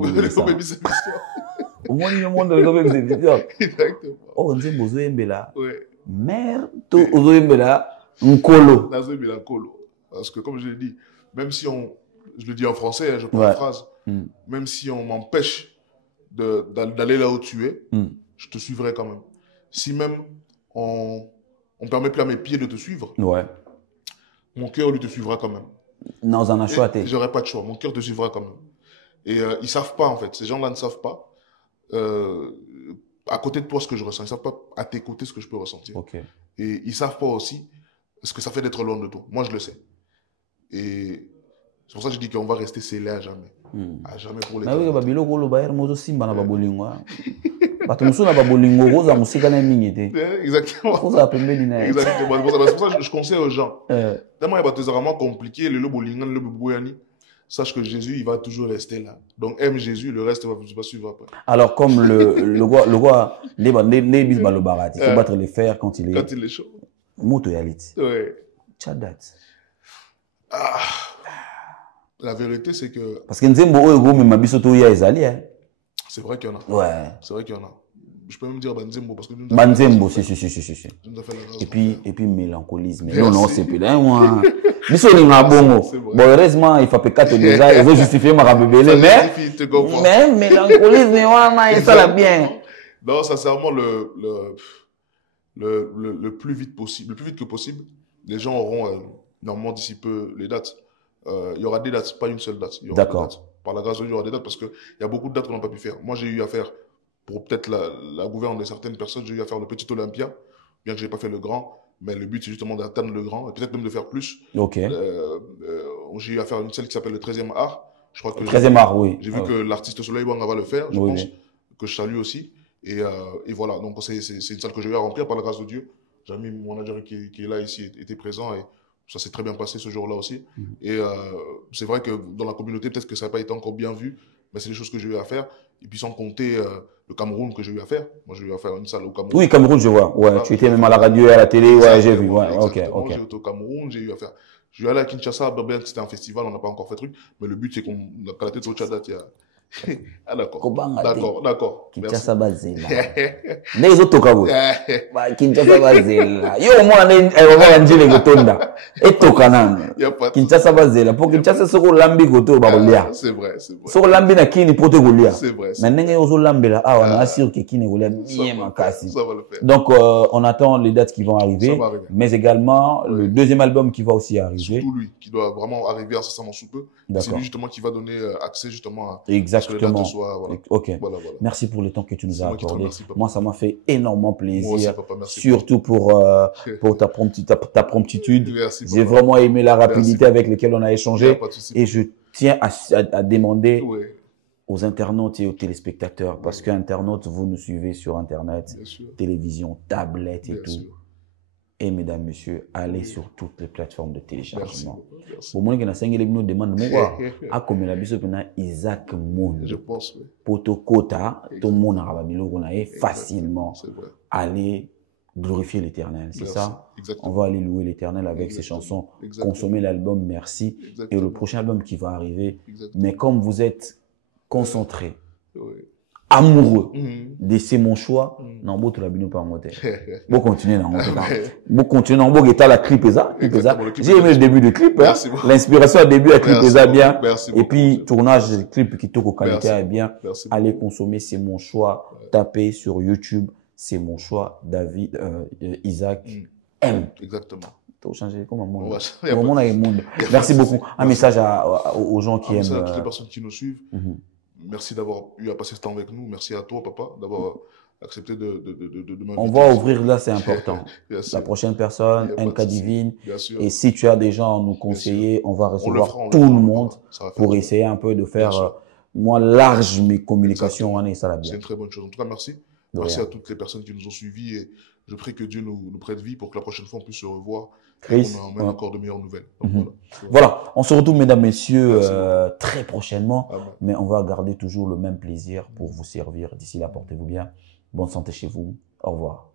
au moins, il y a un monde de l'émission. Exactement. Oh, on dit Bozo Mbela. Mère, tout Ozo Mbela, Nkolo. Nazo Mbela Nkolo. Parce que, comme je l'ai dit, même si je le dis en français, je prends la phrase, même si on m'empêche d'aller là où tu es, je te suivrai quand même. Si même on on ne permet plus à mes pieds de te suivre, Ouais. mon cœur, lui, te suivra quand même. Non, on a choix. J'aurai pas de choix. Mon cœur te suivra quand même. Et ils savent pas, en fait. Ces gens-là ne savent pas, à côté de toi, ce que je ressens. Ils savent pas, à tes côtés, ce que je peux ressentir. Ok. Et ils savent pas aussi ce que ça fait d'être loin de toi. Moi, je le sais. Et c'est pour ça que je dis qu'on va rester scellés à jamais. À jamais pour les temps. Oui, babilo ko lo bayar mozo simba na babolingo. Bato musu na babolingo roza musika na mingite. Exactement. Roza pembeni na. Exactement. C'est pour ça que je conseille aux gens. Tellement il y a des vraiment compliqué, le bolingan, le bouyani. Sache que Jésus, il va toujours rester là. Donc aime Jésus, le reste va suivre après. Alors comme le roi les balobara, il faut battre les fers quand il est chaud. Moto yalit. Ouais. Chadat. La vérité, c'est que... Parce que Nzembo Oego, mais Mabisoto ya ezali, hein. C'est vrai qu'il y en a. Ouais. C'est vrai qu'il y en a. Je peux même dire Banzembo parce que... Banzembo, si. Et puis mélancolisme. Non, c'est plus là, moi. Biso ni ngabongo. Bon, heureusement, il faut peut-être déjà, ils ont justifié ma rabébélé, mais mélancolisme, et ça l'a bien. Non, sincèrement, le plus vite possible, le plus vite que possible, les gens auront, normalement, d'ici peu, les dates. Il y aura des dates, pas une seule date. D'accord. Par la grâce de Dieu, il y aura des dates parce qu'il y a beaucoup de dates qu'on n'a pas pu faire. Moi, j'ai eu à faire, pour peut-être la gouverne de certaines personnes, j'ai eu à faire le petit Olympia, bien que je n'ai pas fait le grand. Mais le but, c'est justement d'atteindre le grand et peut-être même de faire plus. Ok. J'ai eu à faire une celle qui s'appelle le 13e art. Je crois que 13e art, oui. J'ai vu que l'artiste Soleil Wanga va le faire, je pense, que je salue aussi. Et voilà, donc c'est une salle que j'ai eu à remplir par la grâce de Dieu. J'ai mis mon manager qui est là ici, était présent et ça s'est très bien passé ce jour-là aussi. Et c'est vrai que dans la communauté, peut-être que ça n'a pas été encore bien vu, mais c'est des choses que j'ai eu à faire. Et puis sans compter le Cameroun que j'ai eu à faire. Moi, j'ai eu à faire une salle au Cameroun. Oui, Cameroun, je vois. Ouais, voilà, tu étais même à la radio et à la télé. Ouais, j'ai vu. Ouais, ok. J'ai été au Cameroun, j'ai eu à faire. Je suis allé à Kinshasa, bien que c'était un festival, on n'a pas encore fait truc. Mais le but, c'est qu'à la tête de Tchadat, il y a... Ah, d'accord. D'accord. Kinshasa Bazela. Les autres Tokawo. Kinshasa Bazela. Yo, moi, on dit les Gotonda. Et Tokanan. Kinshasa Bazela. Pour Kinshasa, c'est qu'on lambi goto barolia. C'est vrai. C'est qu'on lambi na kini pote golia. C'est vrai. Maintenant, il y a aussi lambi là. Ah, on a assuré que kini golia bien makasi. Ça va le faire. Donc, on attend les dates qui vont arriver. Mais également, le deuxième album qui va aussi arriver. Surtout lui, qui doit vraiment arriver incessamment sous peu. C'est lui, justement, qui va donner accès, justement, à... Exactement. Voilà. Ok. Voilà. Merci pour le temps que tu nous as accordé. Moi, ça m'a fait énormément plaisir. Moi aussi, papa, merci, surtout pour ta promptitude. Merci, j'ai vraiment aimé la rapidité avec laquelle on a échangé. Et je tiens à demander aux internautes et aux téléspectateurs, parce qu'internautes, vous nous suivez sur Internet, télévision, tablette et tout. Et mesdames, messieurs, allez sur toutes les plateformes de téléchargement. Pour moi, qui n'a 5 minutes demande moi à comme la biso pena Isaac Moun. Je pense. Poto Kota, tout le monde a rabilo qu'on a facilement aller glorifier l'Éternel. C'est ça. On va aller louer l'Éternel avec ses chansons, consommer l'album Merci et le prochain album qui va arriver. Mais comme vous êtes concentré, amoureux de c'est mon choix, non, bon, tu l'as bien pas monter. Bon, continuer, non, bon, continuer, non, bon, la clip est ça. J'ai aimé le début du clip, l'inspiration au début, la clip est ça bien. Et puis, tournage du clip qui tourne au qualité est bien. Allez consommer, c'est mon choix. Tapez sur YouTube, c'est mon choix, David, Isaac M. Exactement. Tout changer comme un monde. Au monde avec monde. Merci beaucoup. Un message aux gens qui aiment. À toutes les personnes qui nous suivent. Merci d'avoir eu à passer ce temps avec nous. Merci à toi, papa, d'avoir accepté de m'inviter. On va ouvrir là, c'est important. La prochaine personne, NK Divine. Et si tu as des gens à nous conseiller, on va recevoir tout le monde pour essayer un peu de faire, moi, large mes communications. Ça va bien. C'est une très bonne chose. En tout cas, merci. Merci à toutes les personnes qui nous ont suivis et je prie que Dieu nous prête vie pour que la prochaine fois on puisse se revoir. Chris, on emmène encore de meilleures nouvelles. Donc, voilà, on se retrouve mesdames, messieurs très prochainement, mais on va garder toujours le même plaisir pour vous servir. D'ici là, portez-vous bien. Bonne santé chez vous. Au revoir.